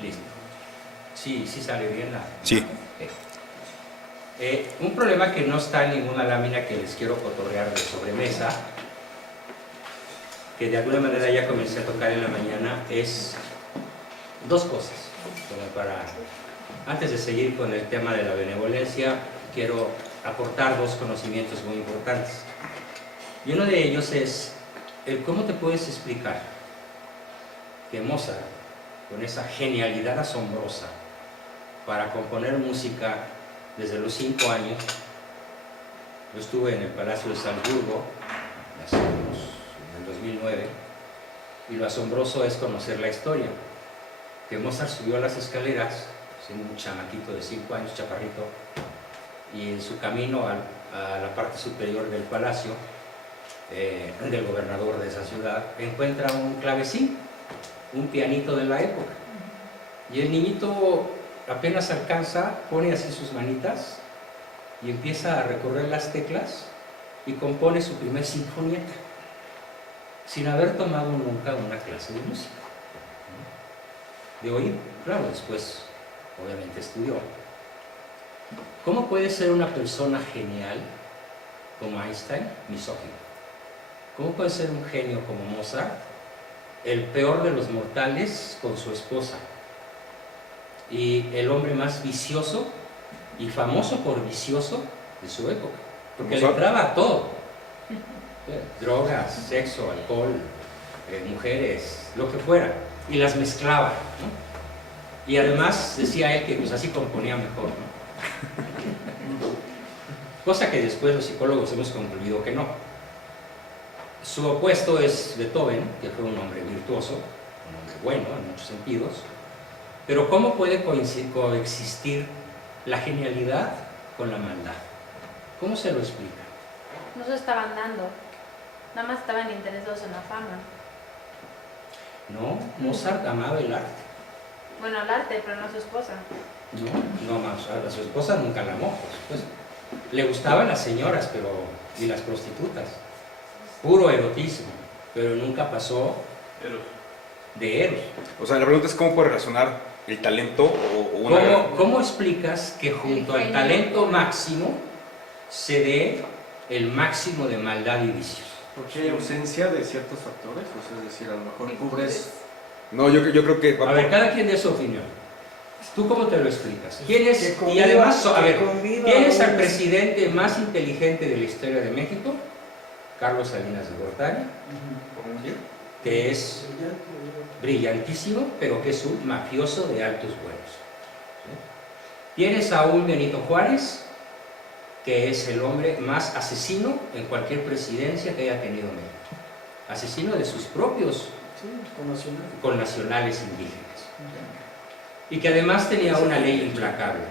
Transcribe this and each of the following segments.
Listo. Sí, sí sale bien la... Sí. Un problema que no está en ninguna lámina que les quiero cotorrear de sobremesa, que de alguna manera ya comencé a tocar en la mañana, es dos cosas. Antes de seguir con el tema de la benevolencia, quiero aportar dos conocimientos muy importantes. Y uno de ellos es el cómo te puedes explicar que Mozart, con esa genialidad asombrosa para componer música desde los 5 años, yo estuve en el Palacio de Salzburgo en el 2009, y lo asombroso es conocer la historia, que Mozart subió a las escaleras, siendo un chamaquito de 5 años, chaparrito, y en su camino a la parte superior del palacio, del gobernador de esa ciudad, encuentra un clavecín, un pianito de la época, y el niñito apenas alcanza, pone así sus manitas y empieza a recorrer las teclas y compone su primer sinfonieta sin haber tomado nunca una clase de música, de oído. Claro, después obviamente estudió. ¿Cómo puede ser una persona genial como Einstein misógino? ¿Cómo puede ser un genio como Mozart el peor de los mortales con su esposa y el hombre más vicioso y famoso por vicioso de su época? Porque le entraba a todo: drogas, sexo, alcohol, mujeres, lo que fuera, y las mezclaba, ¿no? Y además decía él que pues así componía mejor, ¿no? Cosa que después los psicólogos hemos concluido que no. Su opuesto es Beethoven, que fue un hombre virtuoso, un hombre bueno en muchos sentidos. Pero ¿cómo puede coexistir la genialidad con la maldad? ¿Cómo se lo explica? No se estaban dando, nada más estaban interesados en la fama. No, Mozart amaba el arte. Bueno, el arte, pero no a su esposa. No más, a su esposa nunca la amó, por supuesto. Le gustaban las señoras y las prostitutas. Puro erotismo, pero nunca pasó de Eros. O sea, la pregunta es cómo puede relacionar el talento o una... ¿Cómo explicas que junto al talento máximo se dé el máximo de maldad y vicios? Porque hay ausencia de ciertos factores, o sea, es decir, a lo mejor cubres... No, yo creo que... A ver, cada quien dé su opinión. ¿Tú cómo te lo explicas? ¿Quién es? Que Y además, a ver, conviva, ¿quién es el presidente más inteligente de la historia de México? Carlos Salinas de Gortari, ¿sí? Que es brillantísimo, pero que es un mafioso de altos vuelos, ¿sí? Tienes a un Benito Juárez, que es el hombre más asesino en cualquier presidencia que haya tenido México. Asesino de sus propios connacionales indígenas. Y que además tenía una ley implacable.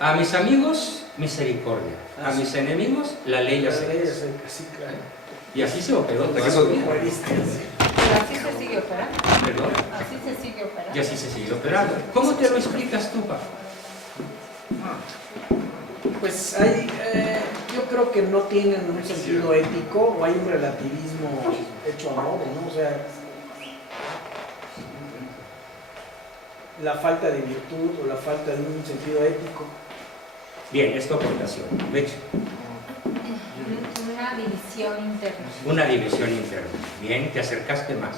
A mis amigos, misericordia. A mis enemigos, la ley ya seca. Y así se operó toda su vida. Pero así se sigue operando. ¿Perdón? Así se sigue operando. Y así se sigue operando. ¿Cómo te lo explicas tú, Paco? Pues hay, yo creo que no tienen un sentido ético, o hay un relativismo hecho a modo, ¿no? O sea, la falta de virtud o la falta de un sentido ético. Bien, es tu aportación. De hecho, Una división interna. una división interna. Bien, te acercaste más.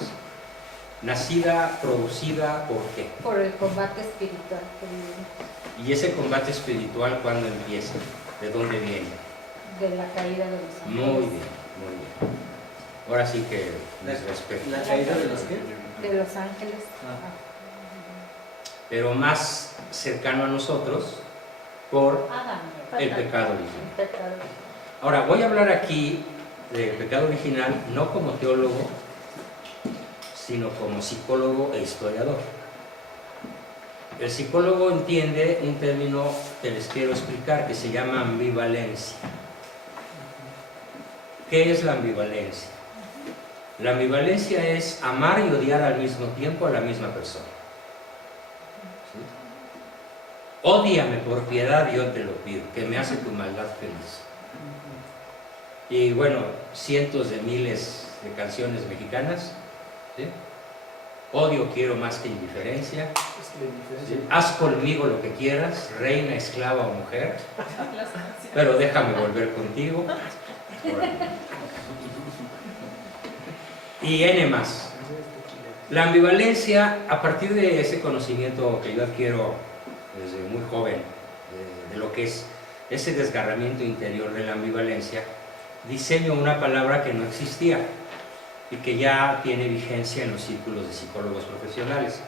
Nacida, producida, ¿por qué? Por el combate espiritual que vivimos. ¿Y ese combate espiritual cuándo empieza? ¿De dónde viene? De la caída de los ángeles. Muy bien, muy bien. Ahora sí que les respeto. ¿La caída de los qué? De los ángeles. Pero más cercano a nosotros por Adán. el pecado original. El pecado. Ahora, voy a hablar aquí del pecado original no como teólogo, sino como psicólogo e historiador. El psicólogo entiende un término que les quiero explicar que se llama ambivalencia. ¿Qué es la ambivalencia? La ambivalencia es amar y odiar al mismo tiempo a la misma persona. ¿Sí? Ódiame por piedad, yo te lo pido, que me hace tu maldad feliz. Y bueno, cientos de miles de canciones mexicanas, ¿sí? Odio quiero más que indiferencia. que diferencia. ¿sí? Haz conmigo lo que quieras, reina, esclava o mujer, pero déjame volver contigo. Y N más. La ambivalencia, a partir de ese conocimiento que yo adquiero desde muy joven, de lo que es ese desgarramiento interior de la ambivalencia, diseño una palabra que no existía y que ya tiene vigencia en los círculos de psicólogos profesionales,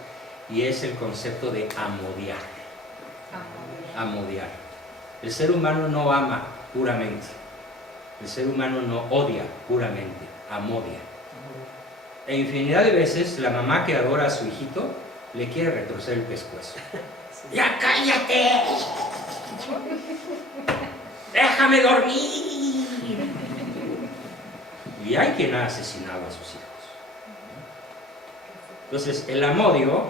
y es el concepto de amodiar. Amodiar. El ser humano no ama puramente, el ser humano no odia puramente, amodia. E infinidad de veces la mamá que adora a su hijito le quiere retorcer el pescuezo. ¡Ya cállate! ¡Déjame dormir! Y hay quien ha asesinado a sus hijos. Entonces, el amodio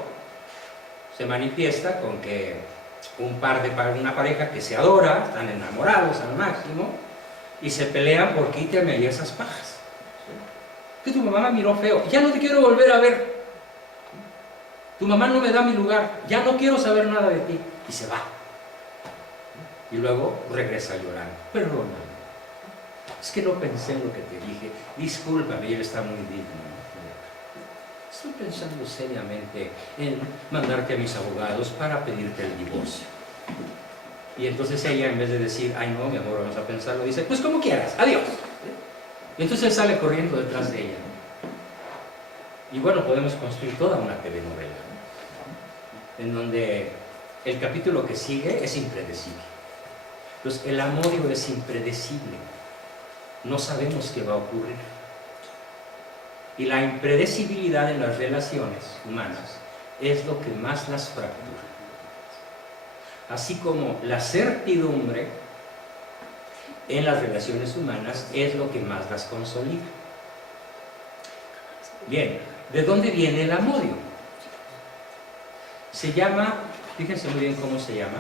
se manifiesta con que una pareja que se adora, están enamorados al máximo, y se pelean por quítame ahí esas pajas. Que tu mamá me miró feo, ya no te quiero volver a ver. Tu mamá no me da mi lugar, ya no quiero saber nada de ti. Y se va. Y luego regresa llorando. Perdóname. Es que no pensé en lo que te dije. Discúlpame, y él está muy digno. Estoy pensando seriamente en mandarte a mis abogados para pedirte el divorcio. Y entonces ella, en vez de decir, ay no, mi amor, vamos a pensarlo, dice, pues como quieras, adiós. Y entonces él sale corriendo detrás de ella. Y bueno, podemos construir toda una telenovela, ¿no? En donde el capítulo que sigue es impredecible. Entonces, el amodio es impredecible. No sabemos qué va a ocurrir. Y la impredecibilidad en las relaciones humanas es lo que más las fractura. Así como la certidumbre en las relaciones humanas es lo que más las consolida. Bien, ¿de dónde viene el amodio? Se llama, fíjense muy bien cómo se llama.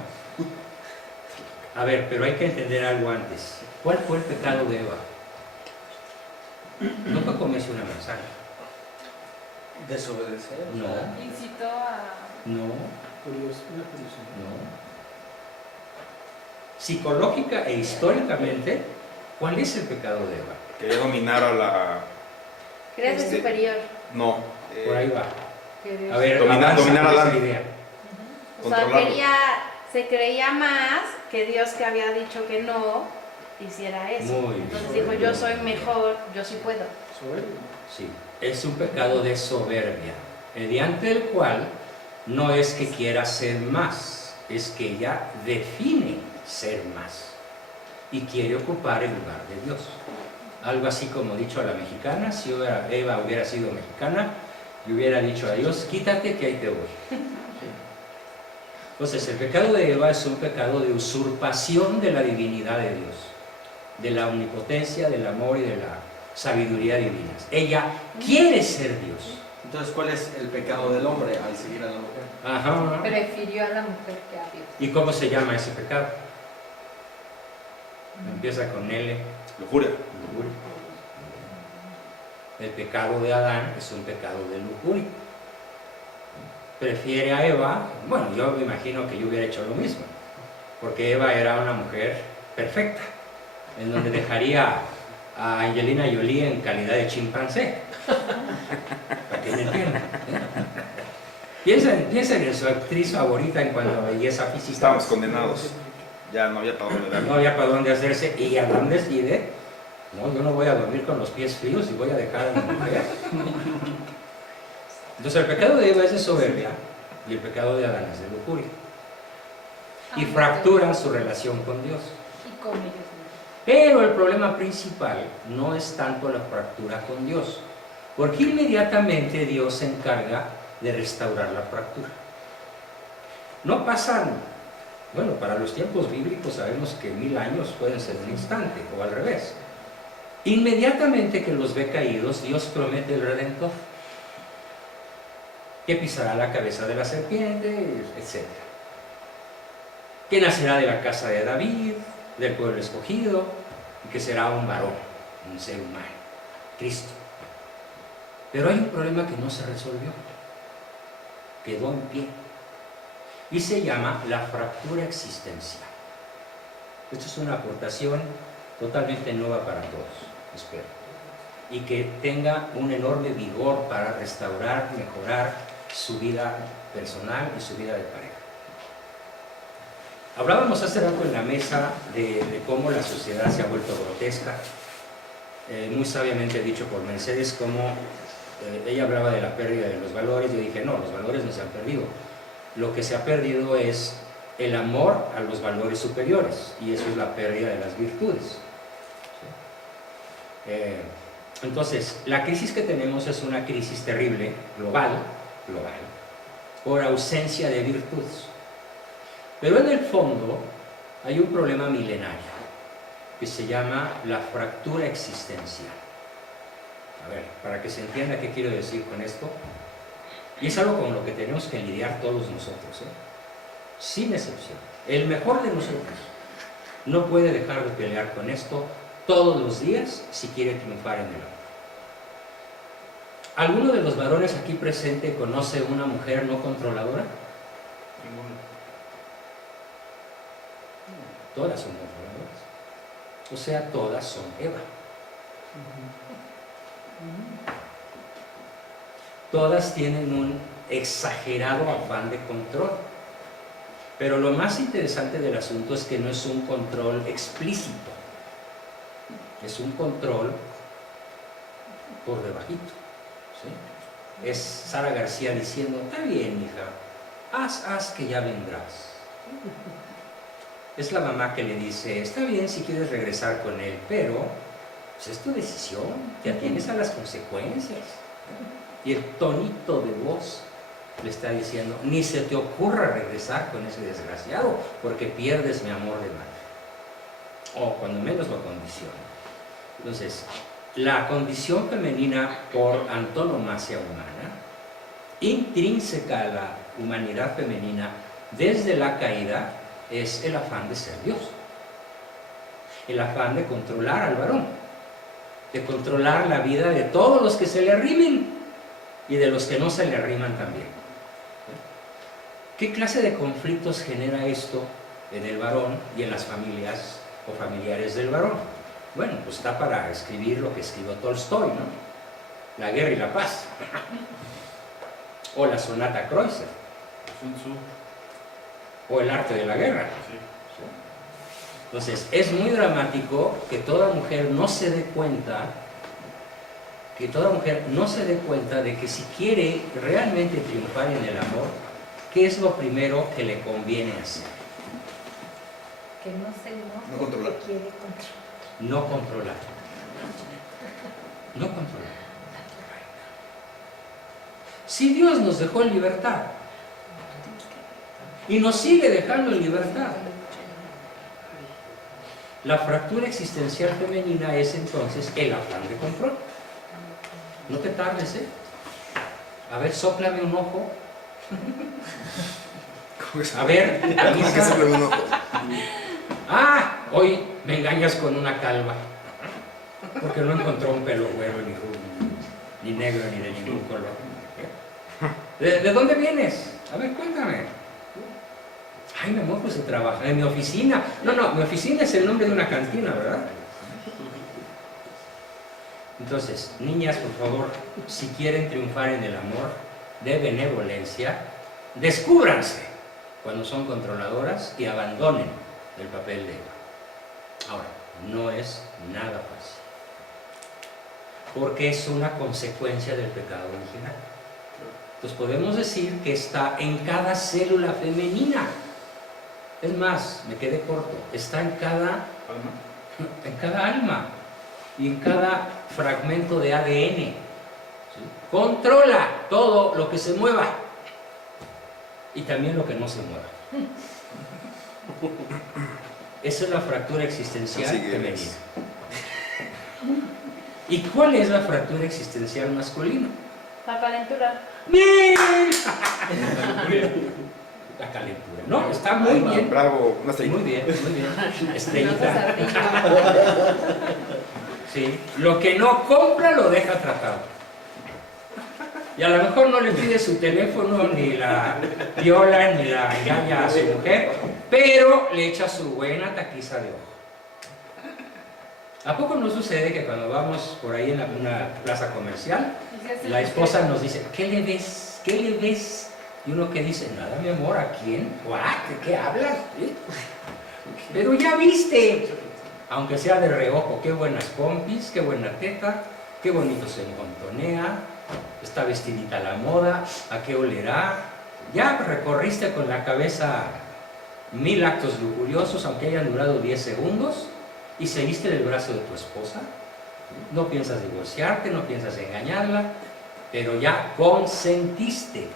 A ver, pero hay que entender algo antes. ¿Cuál fue el pecado de Eva? No fue comerse una manzana. Desobedecer. No, Incitó a... no, Una curiosidad. no. Psicológica e históricamente, ¿cuál es el pecado de Eva? Quería dominar a la... Creerse Este- superior. No. Por ahí va. Que Dios. A ver, Dominar avanza a esa Adán. idea. O sea, controlarlo. se creía más que Dios, que había dicho que no hiciera eso. Muy Entonces bien. dijo, yo soy mejor, yo sí puedo. Soberbio. Sí, es un pecado de soberbia, mediante el cual no es que quiera ser más, es que ella define ser más y quiere ocupar el lugar de Dios. Algo así como dicho a la mexicana, si Eva hubiera sido mexicana, le hubiera dicho a Dios, quítate que ahí te voy. Entonces, el pecado de Eva es un pecado de usurpación de la divinidad de Dios, de la omnipotencia, del amor y de la sabiduría divinas. Ella quiere ser Dios. Entonces, ¿cuál es el pecado del hombre al seguir a la mujer? Ajá. Prefirió a la mujer que a Dios. ¿Y cómo se llama ese pecado? Empieza con L. Lujuria. Lujuria. El pecado de Adán es un pecado de lujuria. Prefiere a Eva, bueno, yo me imagino que yo hubiera hecho lo mismo, porque Eva era una mujer perfecta, en donde dejaría a Angelina Jolie en calidad de chimpancé, para que me entiendan. Piensen en su actriz favorita en cuanto a belleza física. Estábamos condenados. Ya no había para dónde darle. No había para dónde hacerse, y Adán decide, no, yo no voy a dormir con los pies fríos y voy a dejar a mi mujer. Entonces el pecado de Eva es de soberbia y el pecado de Adán es de lujuria. Y fractura su relación con Dios. Y con ellos mismos. Pero el problema principal no es tanto la fractura con Dios, porque inmediatamente Dios se encarga de restaurar la fractura. No pasan, bueno, para los tiempos bíblicos sabemos que 1000 años pueden ser un instante, o al revés. Inmediatamente que los ve caídos, Dios promete el Redentor, que pisará la cabeza de la serpiente, etc. Que nacerá de la casa de David, del pueblo escogido, y que será un varón, un ser humano, Cristo. Pero hay un problema que no se resolvió, quedó en pie. y se llama la fractura existencial. Esto es una aportación totalmente nueva para todos, espero, y que tenga un enorme vigor para restaurar, mejorar su vida personal y su vida de pareja. Hablábamos hace rato en la mesa de cómo la sociedad se ha vuelto grotesca, muy sabiamente dicho por Mercedes, cómo ella hablaba de la pérdida de los valores. Yo dije, no, los valores no se han perdido, lo que se ha perdido es el amor a los valores superiores, y eso es la pérdida de las virtudes. Entonces, la crisis que tenemos es una crisis terrible, global, por ausencia de virtudes. Pero en el fondo hay un problema milenario que se llama la fractura existencial. A ver, para que se entienda qué quiero decir con esto, y es algo con lo que tenemos que lidiar todos nosotros, sin excepción. El mejor de nosotros no puede dejar de pelear con esto todos los días si quiere triunfar en el amor. ¿Alguno de los varones aquí presente conoce una mujer no controladora? Ninguno. Todas son controladoras. O sea, todas son Eva. Todas tienen un exagerado afán de control. Pero lo más interesante del asunto es que no es un control explícito. Es un control por debajito. ¿Sí? Es Sara García diciendo, está bien, hija, haz que ya vendrás. Es la mamá que le dice, está bien si quieres regresar con él, pero pues, es tu decisión, te atienes a las consecuencias. Y el tonito de voz le está diciendo, ni se te ocurra regresar con ese desgraciado, porque pierdes mi amor de madre. O cuando menos lo condiciona. Entonces, la condición femenina por antonomasia humana, intrínseca a la humanidad femenina desde la caída, es el afán de ser Dios. El afán de controlar al varón, de controlar la vida de todos los que se le arrimen y de los que no se le arriman también. ¿Qué clase de conflictos genera esto en el varón y en las familias o familiares del varón? Bueno, pues está para escribir lo que escribió Tolstoy, ¿no? La guerra y la paz. O la sonata Kreutzer. Sun Tzu. O el arte de la guerra. Entonces, es muy dramático que toda mujer no se dé cuenta, de que si quiere realmente triunfar en el amor, ¿qué es lo primero que le conviene hacer? Que no se No controlar. que quiere controlar. No controlar. No controlar. Si Dios nos dejó en libertad y nos sigue dejando en libertad, la fractura existencial femenina es entonces el afán de control. No te tardes, A ver, sóplame un ojo. A ver, ¿Cómo que se le un ojo? Hoy me engañas con una calva. Porque no encontró un pelo güero, ni rubio, ni negro, ni de ningún color. ¿De dónde vienes? A ver, cuéntame. Ay, mi amor, pues se trabaja en mi oficina. No, mi oficina es el nombre de una cantina, ¿verdad? Entonces, niñas, por favor, si quieren triunfar en el amor de benevolencia, descúbranse cuando son controladoras y abandonen el papel de Eva. Ahora, no es nada fácil, porque es una consecuencia del pecado original. Entonces podemos decir que está en cada célula femenina. Es más, me quedé corto, está en cada alma y en cada fragmento de ADN. ¿Sí? Controla todo lo que se mueva y también lo que no se mueva. Esa es la fractura existencial femenina. ¿Y cuál es la fractura existencial masculina? La calentura. ¡Bien! La calentura. No, está muy bien. Bravo, una estrellita. Muy bien. Estrellita. Sí. Lo que no compra lo deja tratado. Y a lo mejor no le pide su teléfono, ni la viola, ni la engaña a su mujer, pero le echa su buena taquiza de ojo. ¿A poco no sucede que cuando vamos por ahí en una plaza comercial, la esposa nos dice, ¿qué le ves? ¿Qué le ves? Y uno que dice, nada, mi amor, ¿a quién? ¿De qué hablas? ¿Eh? Pero ya viste, aunque sea de reojo, qué buenas pompis, qué buena teta, qué bonito se encontonea, está vestidita a la moda, ¿a qué olerá? Ya recorriste con la cabeza 1000 actos lujuriosos, aunque hayan durado 10 segundos, y seguiste del brazo de tu esposa. No piensas divorciarte, no piensas engañarla, pero ya consentiste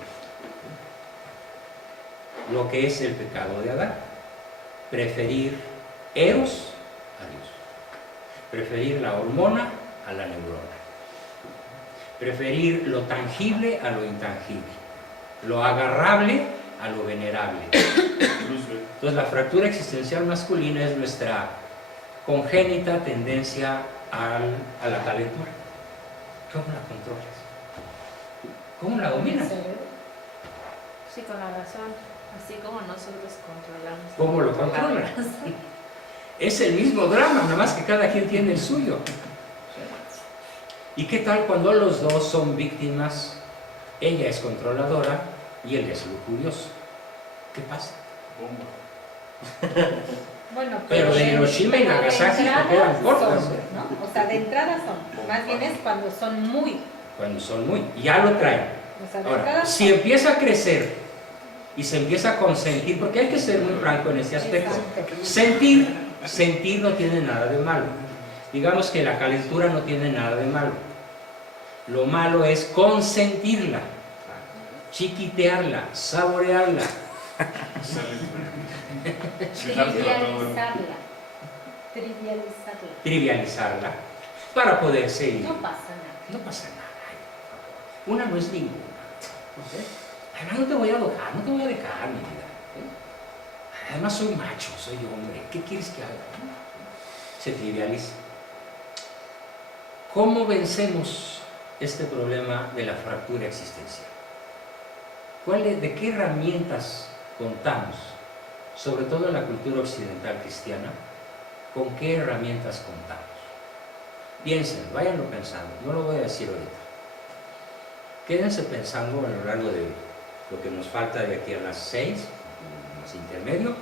lo que es el pecado de Adán. Preferir Eros a Dios. Preferir la hormona a la neurona. Preferir lo tangible a lo intangible. Lo agarrable a lo venerable. Entonces la fractura existencial masculina es nuestra congénita tendencia a la calentura. ¿Cómo la controlas? ¿Cómo la dominas? Sí, con la razón. Así como nosotros controlamos. ¿Cómo lo controlas? Es el mismo drama, nada más que cada quien tiene el suyo. ¿Y qué tal cuando los dos son víctimas? Ella es controladora y él es lujurioso. ¿Qué pasa? Bueno, Pero de Hiroshima y Nagasaki de no quedan entrada cortas. son, ¿no? O sea, de entrada son. Más bien es cuando son muy. Cuando son muy, ya lo traen. O sea, de Ahora, entrada si son. empieza a crecer y se empieza a consentir, porque hay que ser muy franco en ese aspecto. Exacto. Sentir no tiene nada de malo. Digamos que la calentura no tiene nada de malo. Lo malo es consentirla, chiquitearla, saborearla. Trivializarla. Trivializarla para poder seguir. No pasa nada. No pasa nada. Una no es ninguna. Además no te voy a dejar, no te voy a dejar, mi vida. Además soy macho, soy hombre. ¿Qué quieres que haga? Se trivializa. ¿Cómo vencemos este problema de la fractura existencial? ¿De qué herramientas contamos? Sobre todo en la cultura occidental cristiana, ¿con qué herramientas contamos? Piensen, váyanlo pensando, no lo voy a decir ahorita. Quédense pensando a lo largo de lo que nos falta de aquí a las 6, más intermedio,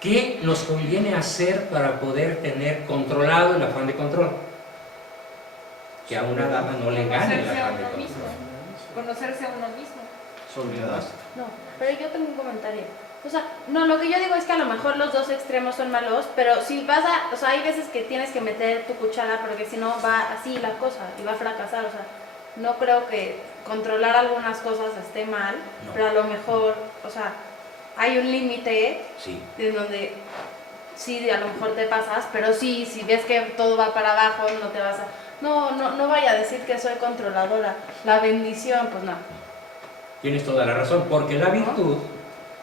¿qué nos conviene hacer para poder tener controlado el afán de control? Que a una dama no le gane el afán de control. Conocerse a uno mismo. Soledad. No, pero yo tengo un comentario. O sea, no, lo que yo digo es que a lo mejor los dos extremos son malos, pero si vas a, o sea, hay veces que tienes que meter tu cuchara porque si no va así la cosa y va a fracasar, o sea, no creo que controlar algunas cosas esté mal, No. pero a lo mejor, o sea, hay un límite Sí. en donde sí, a lo mejor te pasas, pero sí, si ves que todo va para abajo, no te vas a... No vaya a decir que soy controladora. La bendición, pues no. Tienes toda la razón, porque la virtud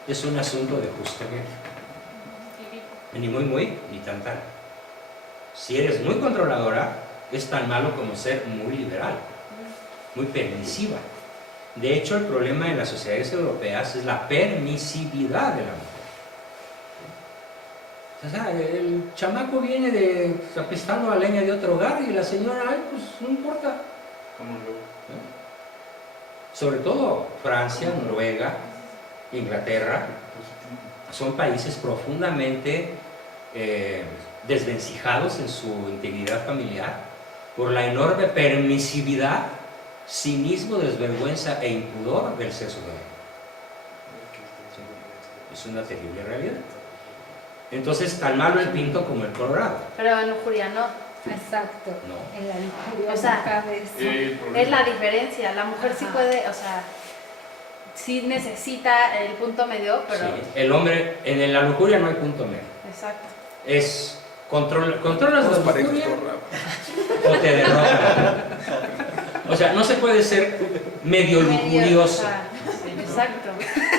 es un asunto de justo medio. Ni muy, ni tan. Si eres muy controladora, es tan malo como ser muy liberal, muy permisiva. De hecho, el problema en las sociedades europeas es la permisividad de la mujer. O sea, el chamaco viene apestando a leña de otro hogar y la señora, ay, pues no importa. Sobre todo Francia, Noruega, Inglaterra, son países profundamente desvencijados en su integridad familiar por la enorme permisividad, cinismo, desvergüenza e impudor del sexo femenino. Es una terrible realidad. Entonces, tan malo el pinto como el colorado. Pero en lujuria no. Exacto. No. En la lujuria O sea, no cabe eso. Es la diferencia. La mujer sí puede, o sea, sí necesita el punto medio, pero... Sí, el hombre, en la lujuria no hay punto medio. Exacto. Es controlas la Todos parejos, lujuria todos bravos. o te derrotan. O sea, no se puede ser medio lujurioso, o sea, exacto.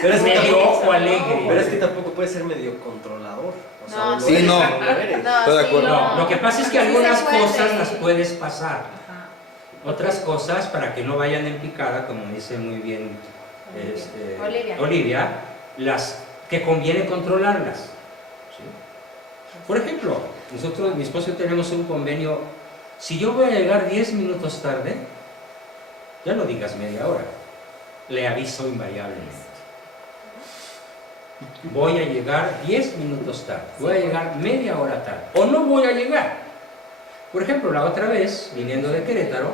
Pero es, que medio tampoco, ojo alegre. pero es que tampoco puede ser medio controlador. O sea, No, o sí, eres no. o no eres. No, Estoy de sí, acuerdo. No, lo que pasa es que Sí se algunas puede. cosas las puedes pasar. Ajá. Otras cosas, para que no vayan en picada, como dice muy bien Olivia. las que conviene controlarlas. ¿Sí? Por ejemplo, nosotros, mi esposo y yo tenemos un convenio, si yo voy a llegar 10 minutos tarde, ya no digas media hora, le aviso invariablemente. Voy a llegar 10 minutos tarde, voy a llegar media hora tarde, o no voy a llegar. Por ejemplo, la otra vez, viniendo de Querétaro,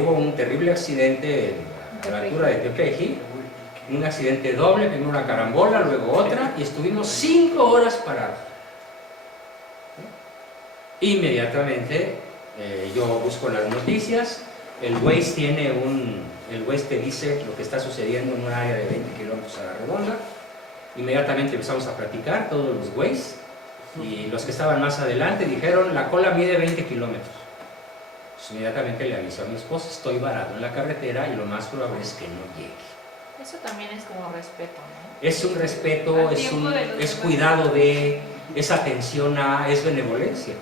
hubo un terrible accidente a la altura de Tepeji, un accidente doble, primero una carambola, luego otra, y estuvimos 5 horas parados. Inmediatamente yo busco las noticias, el Waze te dice lo que está sucediendo en un área de 20 kilómetros a la redonda. Inmediatamente empezamos a platicar, todos los Waze, y los que estaban más adelante dijeron, la cola mide 20 kilómetros. Pues inmediatamente le aviso a mi esposa, estoy varado en la carretera y lo más probable es que no llegue. Eso también es como respeto, ¿no? Es un respeto, Al tiempo de los es demás. cuidado de, es atención a, es benevolencia.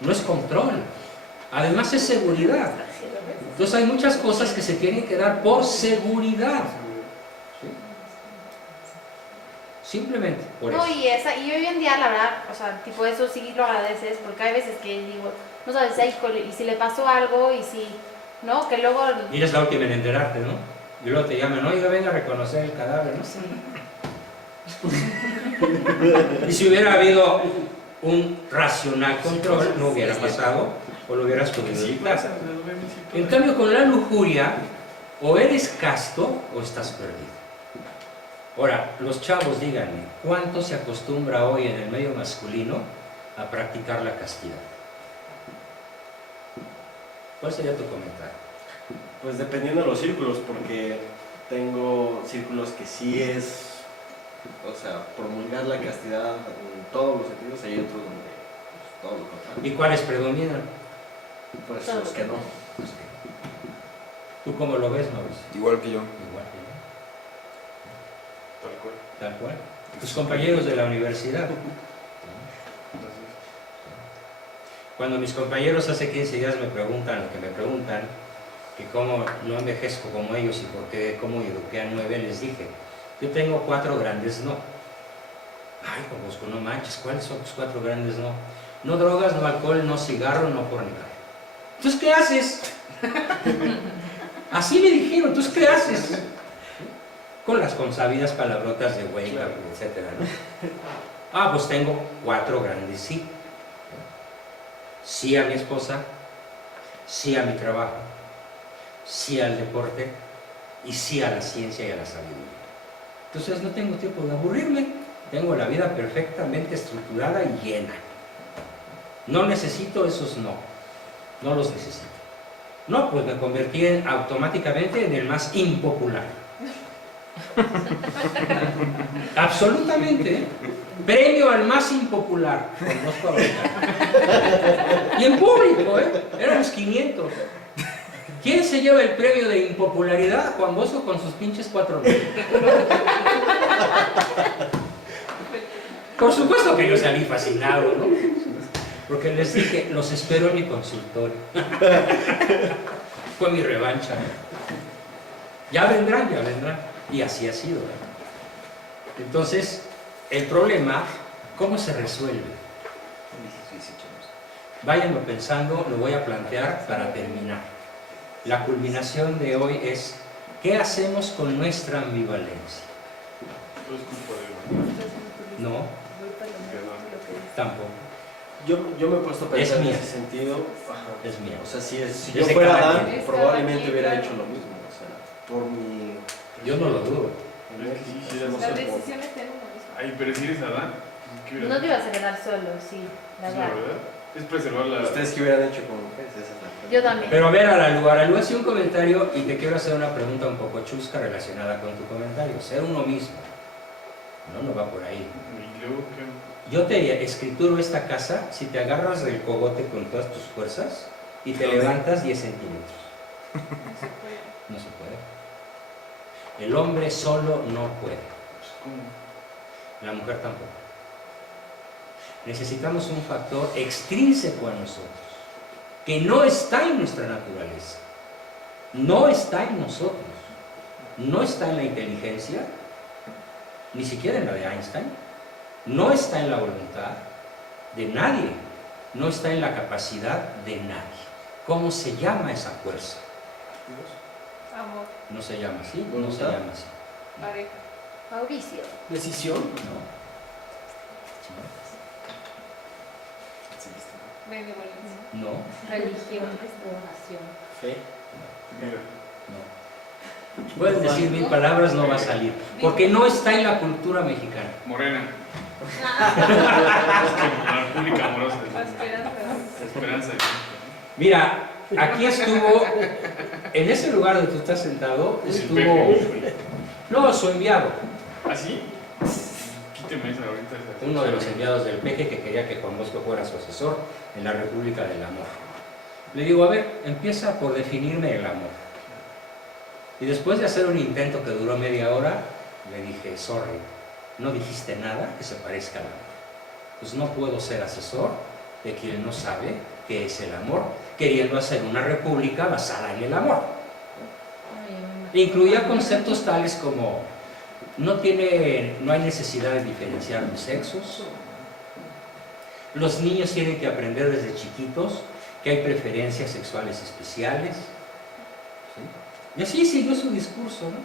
No es control. Además es seguridad. Entonces hay muchas cosas que se tienen que dar por seguridad. ¿Sí? Simplemente por No, eso. y hoy en día, la verdad, o sea, tipo eso sí lo agradeces, porque hay veces que digo, no sabes, híjole, y si le pasó algo, y si, ¿no? Que luego... Y eres la última en enterarte, ¿no? Y luego te llaman, oiga, venga a reconocer el cadáver, ¿no? Sí. Y si hubiera habido un racional control, no hubiera pasado, o lo hubieras podido Sí evitar. pasa, En cambio, con la lujuria, o eres casto o estás perdido. Ahora, los chavos, díganme, ¿cuánto se acostumbra hoy en el medio masculino a practicar la castidad? ¿Cuál sería tu comentario? Pues dependiendo de los círculos, porque tengo círculos que sí es, o sea, promulgar la castidad en todos los sentidos, hay otros donde pues, todo lo contrario. ¿Y cuáles predominan? Pues los que no. Pues que- ¿Tú cómo lo ves, Mauricio? Igual que yo. Igual que yo, Tal cual. tal cual. Tus compañeros de la universidad. Cuando mis compañeros hace 15 días me preguntan lo que me preguntan, que cómo no envejezco como ellos y por qué, cómo eduqué a 9, les dije, yo tengo 4 grandes no. Ay, Juan Bosco, no manches, ¿cuáles son tus 4 grandes no? No drogas, no alcohol, no cigarro, no fornicar. ¿Entonces qué haces? Así me dijeron, ¿entonces qué haces? Con las consabidas palabrotas de wake up, etcétera, ¿no? Ah, pues tengo 4 grandes sí. Sí a mi esposa, sí a mi trabajo, sí al deporte y sí a la ciencia y a la sabiduría. Entonces no tengo tiempo de aburrirme, tengo la vida perfectamente estructurada y llena. No necesito esos no los necesito. No, pues me convertí automáticamente en el más impopular. Absolutamente, ¿eh? Premio al más impopular. Conozco ahorita. Y en público, éramos 500. ¿Quién se lleva el premio de impopularidad? Juan Bosco con sus pinches 4 mil. Por supuesto que yo salí fascinado, ¿no? Porque les dije, los espero en mi consultorio. Fue mi revancha. Ya vendrán, ya vendrán. Y así ha sido. Entonces, el problema, ¿cómo se resuelve? Váyanlo pensando, lo voy a plantear para terminar. La culminación de hoy es, ¿qué hacemos con nuestra ambivalencia? No, tampoco. Yo me he puesto a Es pensar en mía. ese sentido. Ajá. Es mía. O sea, si Es yo de fuera cada Adán, quien. probablemente Es cada hubiera quien, hecho claro. lo mismo. O sea, por mi... Yo no lo dudo. no sé, Las por- decisiones tienen uno mismo. Ay, pero si eres Adán, ¿qué No hubieras te ibas a quedar solo, sí, la hecho? verdad. ¿Verdad? Es preservar la... ¿Ustedes qué hubieran hecho con mujeres? Esa es la pregunta. Yo también. Pero a ver, Aralu hace un comentario y te quiero hacer una pregunta un poco chusca relacionada con tu comentario. Ser uno mismo. No va por ahí. Y luego, ¿qué? Yo te escrituro esta casa si te agarras del cogote con todas tus fuerzas y te levantas 10 centímetros. No se puede. El hombre solo no puede. Pues, ¿cómo? La mujer tampoco. Necesitamos un factor extrínseco a nosotros. que no está en nuestra naturaleza, no está en nosotros, no está en la inteligencia, ni siquiera en la de Einstein, no está en la voluntad de nadie, no está en la capacidad de nadie. ¿Cómo se llama esa fuerza? Amor, No se llama así, no se ¿Voluntad? llama así. pareja. Mauricio. Decisión. No. Benevolencia. No, Religión, oración. Fe. Mira. no. Puedes decir 1000 palabras, no va a salir, porque no está en la cultura mexicana. Morena. Es que la República Amorosa. Esperanza. Esperanza de Cristo. Mira, aquí estuvo, en ese lugar donde tú estás sentado, ¿No? Es el estuvo, peje. no, su enviado, ¿Ah, sí? Quíteme esa ahorita. uno de los enviados del peje que quería que Juan Bosco fuera su asesor en la República del Amor. Le digo, a ver, empieza por definirme el amor. Y después de hacer un intento que duró media hora, le dije, sorry, no dijiste nada que se parezca al amor. Pues no puedo ser asesor de quien no sabe qué es el amor, queriendo hacer una república basada en el amor. Incluía conceptos tales como no hay necesidad de diferenciar los sexos, los niños tienen que aprender desde chiquitos que hay preferencias sexuales especiales, ¿sí? Y así siguió su discurso, ¿no?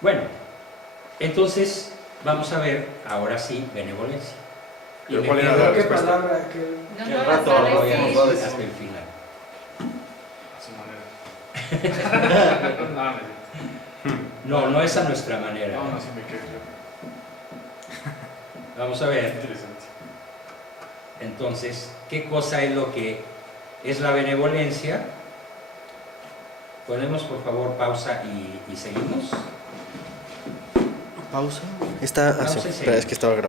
Bueno, entonces vamos a ver ahora sí benevolencia. Y ¿Pero me cuál era quedo la ¿Qué respuesta? palabra? No, ¿Qué no rato la lo sabes voy a decir. anotar? Pues, hasta el final. A su manera. No, no es a nuestra manera. No, no, sí me quedo. Vamos a ver. Interesante. Entonces, ¿qué cosa es lo que es la benevolencia? Ponemos por favor pausa y seguimos. Pausa. Está. Pausa y Espera, es seguimos. que estaba grabando.